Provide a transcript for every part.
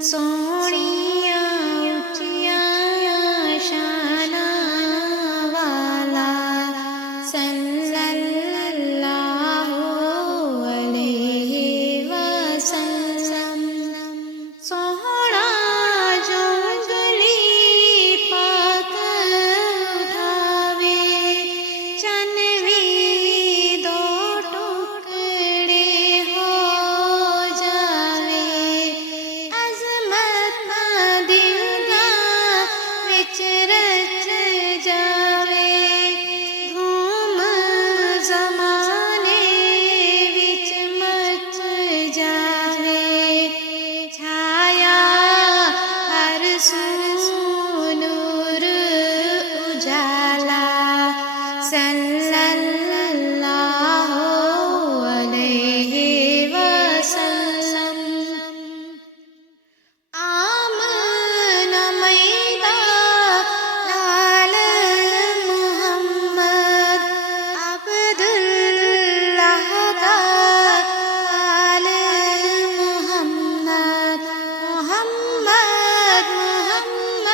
سونیاں اونچیاں شاناں والا صلی اللہ علیہ وسلم۔ سوہنا جنگلی پاک اٹھاوے، چنوی دو ٹکڑے ہو جاوے، عظمت دنیا وچ رچ جاوے، دھوم زمانے وچ مچ جاوے، چھایا ہر سو نور اجالا صلی اللہ علیہ وسلم۔ آمنہ میدہ لال محمد، عبداللہ دا آل محمد، محمد محمد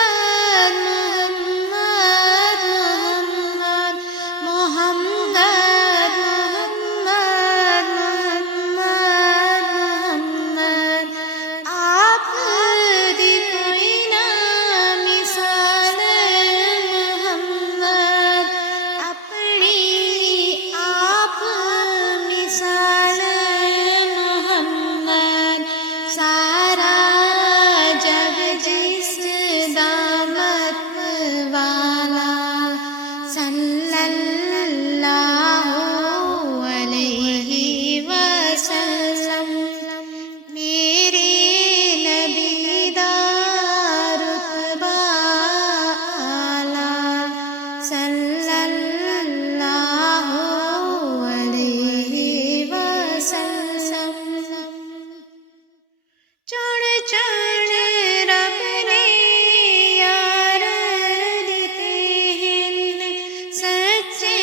محمد محمد محمد محمد محمد، آپ دی کوئی نہ مثال محمد، اپنی آپ مثال محمد، سارا جگ جس دامت والا صلی اللہ علیہ وسلم۔ میرے نبی دا رتبہ اعلیٰ صلی اللہ علیہ وسلم۔ چن چن رب نے یار دیتے ہیں، سچے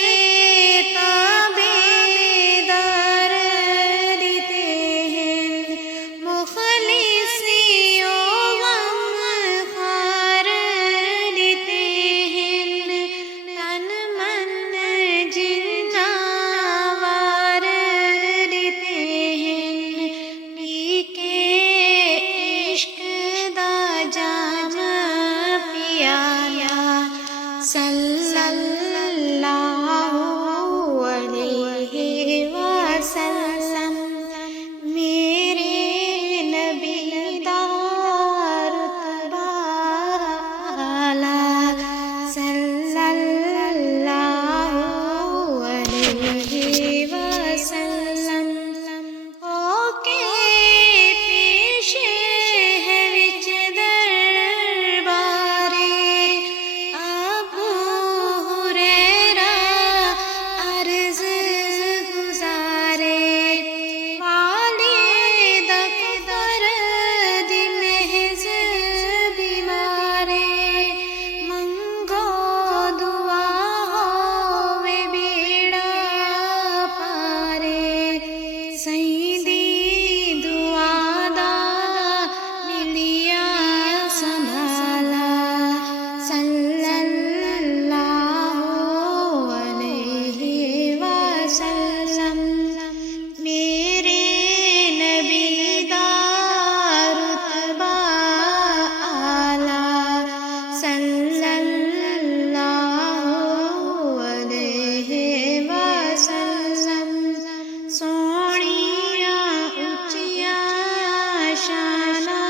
تابے دار دیتے ہیں، مخلصیوں غم خوار دیتے ہیں، تن من جنہ وار دیتے ہیں، پی کے عشق دا جام پیایا صلی اللہ علیہ وسلم۔ میرے نبی دا رتبہ اعلیٰ صلی اللہ علیہ وسلم۔ ہو کے پیش ہے وچ دربارے ابو ہریرہ عرض گزارے، والد اکبر دی محض بیمارے، منگو دعا ہووے بیڑا پارے، سیدی دعا دا ملیا سنبھالا صلی اللہ علیہ وسلم۔ میرے نبی دا رتبہ اعلیٰ صلی اللہ علیہ وسلم۔ سونیاں اونچیاں شاناں